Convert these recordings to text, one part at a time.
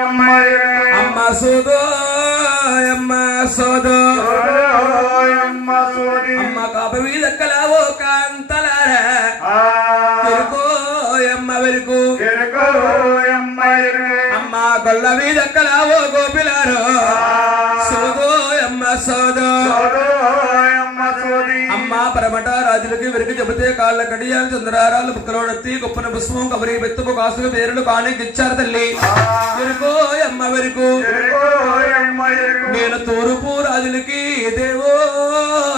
అమ్మ సోదో అమ్మ సోదో అమ్మ కాపవి దక్కలావో కాంతలారా వెరుకో అమ్మ వెరుకు అమ్మ గొల్లవి దక్కలావో గోపిలారో సోదో అమ్మ సోదో అమ్మ పరమట రాజులకి వెరికి చెబితే కాళ్ళ కడియాలు చంద్రారాలు బుక్కలోడెత్తి గొప్పన పుష్పం కబరి బెత్తుకు కాసులు పేరులు కానికి ఇచ్చారు తల్లి వెరుకో అమ్మ వెరుకు నేను తూర్పు రాజులకి దేవో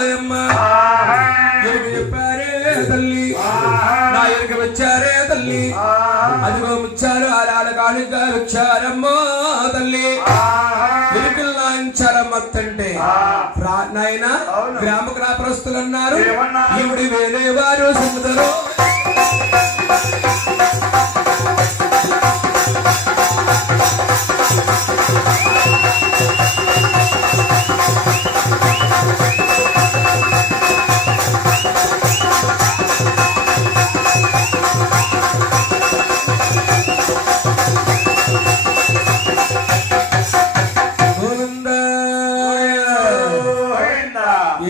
అమ్మ ఎరుకు చెప్పారే తల్లి నా ఎరుక వచ్చారే తల్లి అదిగో ముచ్చారు ఆరాల కాళిగా వచ్చారమ్మో తల్లి ఎరుకులు నాయించారమ్మంటే నాయన గ్రామ గ్రామస్తులు అన్నారు ఈవిడి వేలే వారు సముద్రం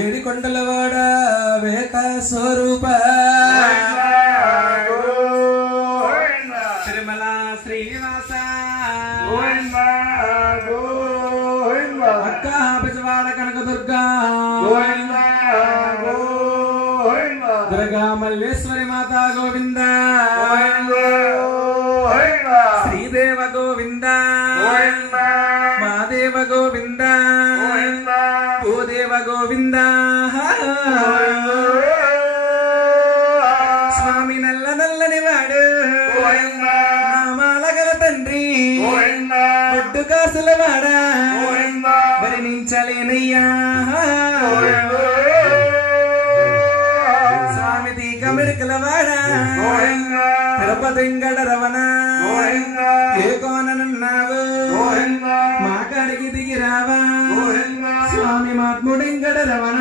ఏడికొండలవాడ వేక స్వరూప తిరుమల శ్రీనివాస అక్క బెజవాడ కనకదుర్గా దుర్గా మల్లేశ్వరి మాత గోవింద శ్రీదేవ గోవింద మాదేవ గోవింద భూదేవ గోవింద స్వామి నల్ల నల్లని వాడు నామాల గల తండ్రి ఒడ్డు కాసుల వాడా వర్ణించలేనయ్యా స్వామి తీక మెరుకల వాడా తిరుపతింగడ రవణ ఏ కోననున్నావు మా కాడికి దిగి రావా స్వామి మాత్ముడింగడ రవణ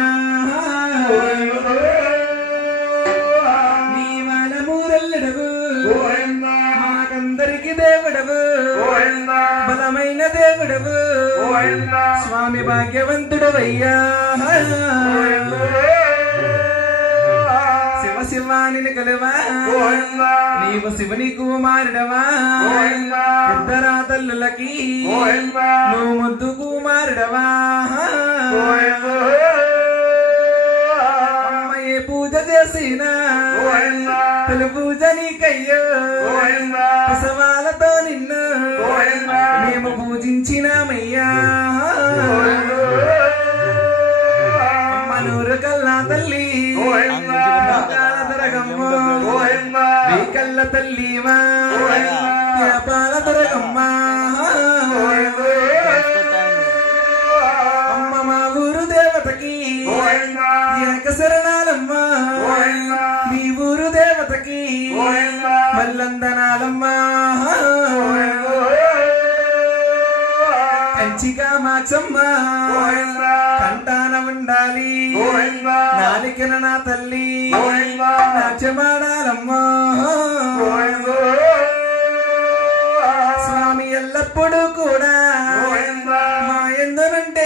నీ వాళ్ళ మూరెల్లడవు మాకందరికి దేవుడవు బలమైన దేవుడవు స్వామి భాగ్యవంతుడవయ్యా శివ శివాని కలువా నీవు శివుని కుమారుడవా ఇద్దరా తల్లులకి నువ్వు ముద్దు కుమారుడవా అమ్మయ్యే పూజ చేసిన తొలి పూజ నీకయ్యో ప్రసవాలతో నిన్ను మేము పూజించినామయ్యా అమ్మ నూరు కల్లా తల్లి కల్ల తల్లివా పాల దొరకమ్మా అమ్మ మా ఊరు దేవతకి ఏక శరణాలమ్మా మీ ఊరు దేవతకి మల్లందనాలమ్మా కంచిగా మాచమ్మా కంటాన ఉండాలి నాలికన నా తల్లి నాట్యమాడాలమ్మా స్వామి ఎల్లప్పుడూ కూడా మా ఎందునంటే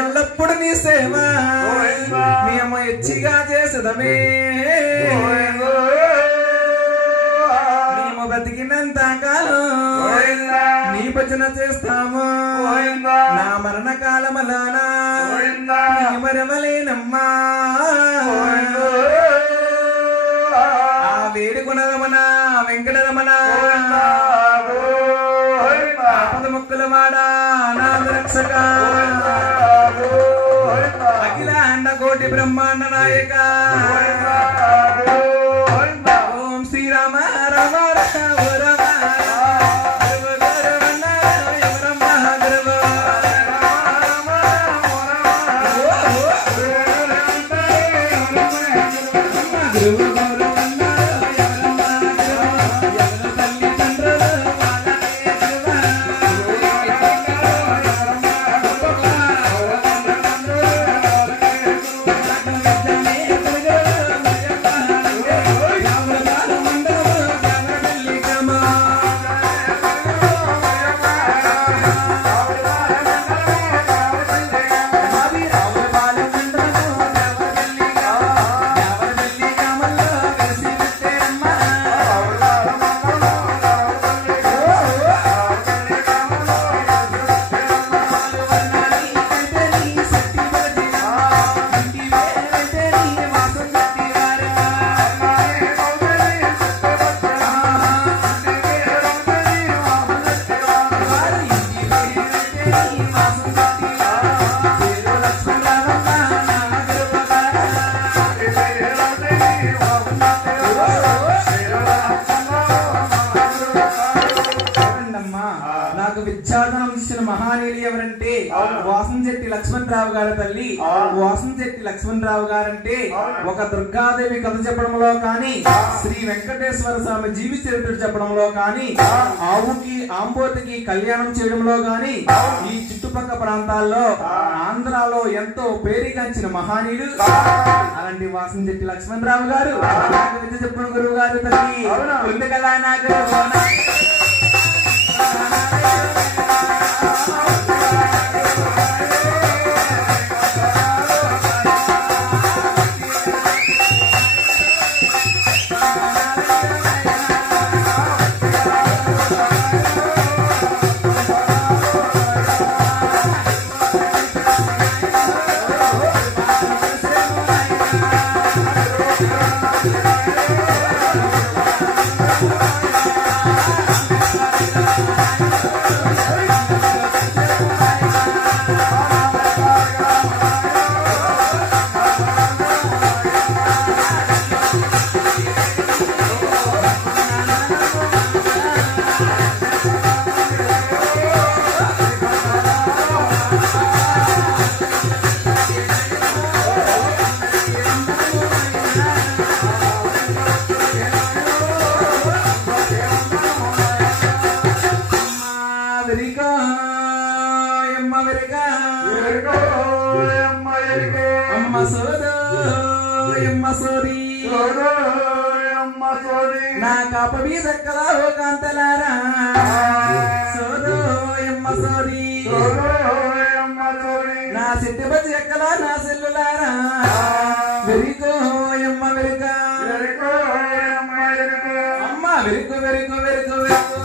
ఎల్లప్పుడు నీ సేవ మేము ఎచ్చిగా చేసదమే మేము బతికినంత కాలం నీ భజన చేస్తాము నా మరణ కాలమలానా మరవలేనమ్మా ఆ వేడుకొనరమణ వెంకటరమణ పదముక్కుల వాడా నాద రక్షక అఖిలాండ కోటి బ్రహ్మాండ నాయక ఓం శ్రీరామ రామ రామ రామ కాదమ్మా, నాకు విద్యాధనం ఇచ్చిన మహానీయులు ఎవరంటే వాసంశెట్టి లక్ష్మణరావు గారి తల్లి వాసంశెట్టి లక్ష్మణరావు గారంటే ఒక దుర్గాదేవి కథ చెప్పడంలో కానీ, శ్రీ వెంకటేశ్వర స్వామి జీవి చరిత్ర చెప్పడంలో కానీ, ఆవుకి ఆంబోతికి కళ్యాణం చేయడంలో కానీ, ఈ చుట్టుపక్కల ప్రాంతాల్లో ఆంధ్రాలో ఎంతో పేరుగాంచిన మహానీయులు అలాంటి వాసంశెట్టి లక్ష్మణరావు గారు నాకు విద్య చెప్పిన గురువు గారు తల్లి ఎందుకలా నాకు నా కాపవి దక్కలా ఓ కాంతలారా సోదోయమ్మ సోది నా సిట్టి బతి ఎక్కలా నా సెల్లులారా వెరికోయమ్మ వెరిక అమ్మ వెరికు వెరికు వెరికు వెరికు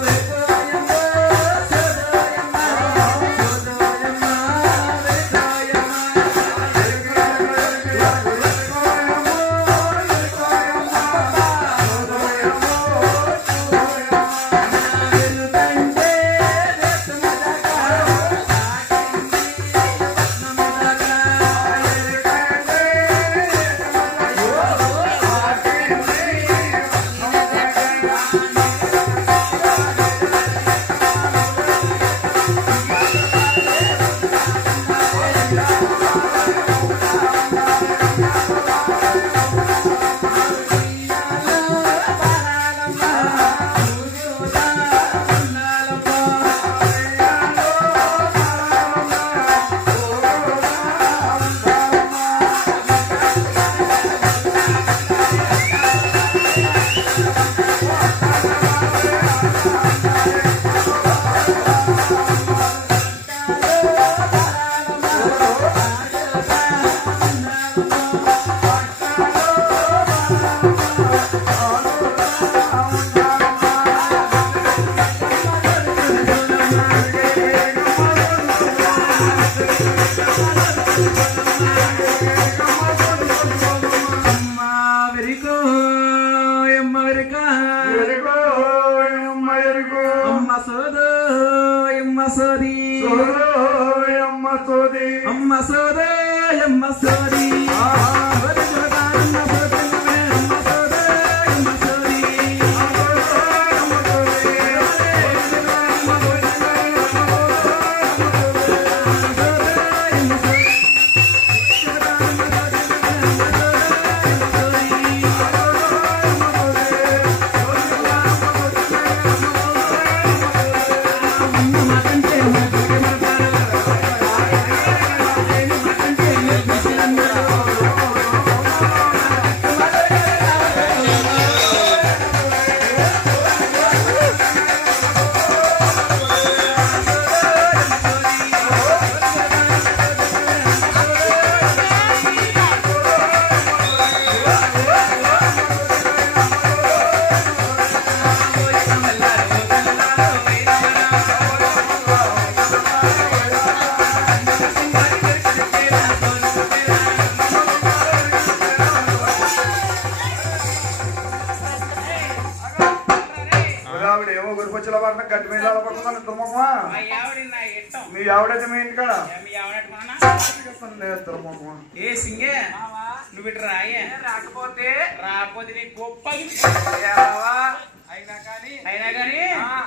అయినా కానీ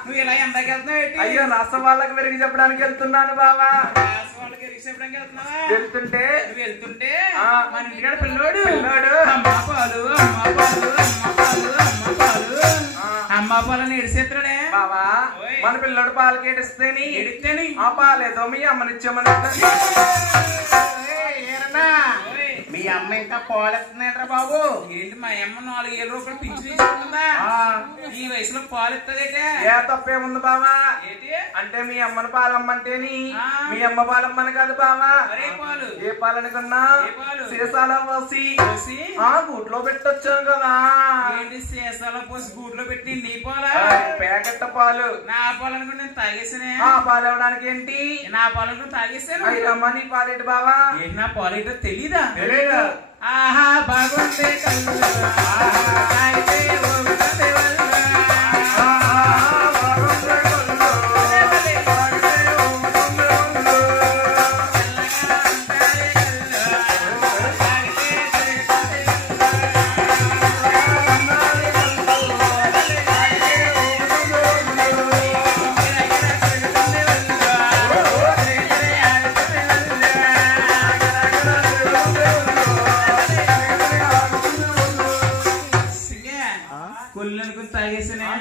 నువ్వు ఇలా ఎంతకి వెళ్తున్నావు? అయ్యో రాష్ట్ర వాళ్ళకి వెరిగి చెప్పడానికి వెళ్తున్నాను బావా. వాళ్ళకి ఎరిగి చెప్పడానికి వెళ్తున్నావా? వెళ్తుంటే నువ్వు వెళ్తుంటే మన ఇంటికాడ పిల్లోడు అమ్మ పాలని ఎడిసేస్తున్నాడే బావా. మన పిల్లడు పాలకి ఎడిస్తేని ఆ పాలేదో మీ అమ్మనిచ్చామని మీ అమ్మ ఇంకా పాలిస్తుందంటారా బాబు? ఏంటి మా అమ్మ 4,000 రూపాయలు పింఛన్ ఇచ్చుకుంటుందా? ఈ వయసులో పాలు ఇస్తుందేటే? ఏ తప్పేముంది బావా? అంటే మీ అమ్మని పాలమ్మంటేని మీ అమ్మ పాలమ్మని కాదు బావా. ఏ పాలనుకున్నా సీసాలో పోసి గూట్లో పెట్టొచ్చాను కదా. ఏంటి సీసాలో పోసి గూట్లో పెట్టి నీ పాల? ప్యాకెట్ పాలు. నా పాలు అనుకుని నేను తాగేసానే. ఆ పాలు ఇవ్వడానికి ఏంటి? నా పాలు అనుకుని తాగేసాను. అయ్యమ్మ నీ పాలేటి బావా? ఏంటి నా పాలు ఏంటో తెలీదా? ఆహా బాగుంటే కళ్ళు తాగితే ఊగుతుంది వల్ల.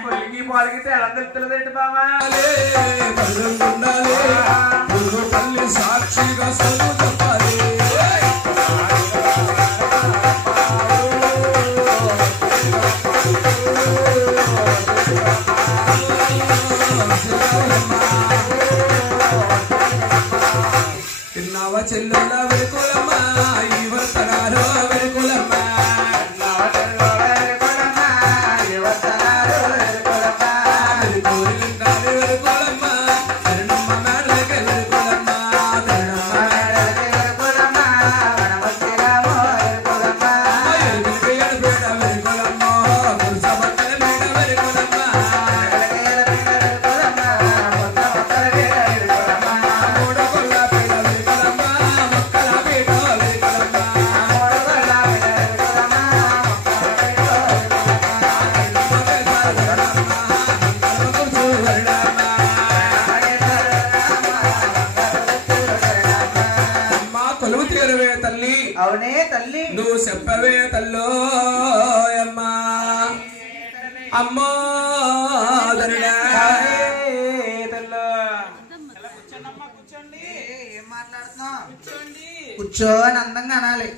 కొల్లికి పాలకి తేడా తెలుస్తుందండి బావా. సాక్షిగా చదువు చెప్పాలి. తిన్నావా చెల్లుల వెరుకులమ్మా ఈ వర్తనాలు వెరుకులమ్మా. అవునే తల్లి నువ్వు చెప్పవే తల్లో అమ్మా అమ్మో కూర్చోండి. ఏం మాట్లాడుతున్నావు? కూర్చోని అందంగా అనాలి.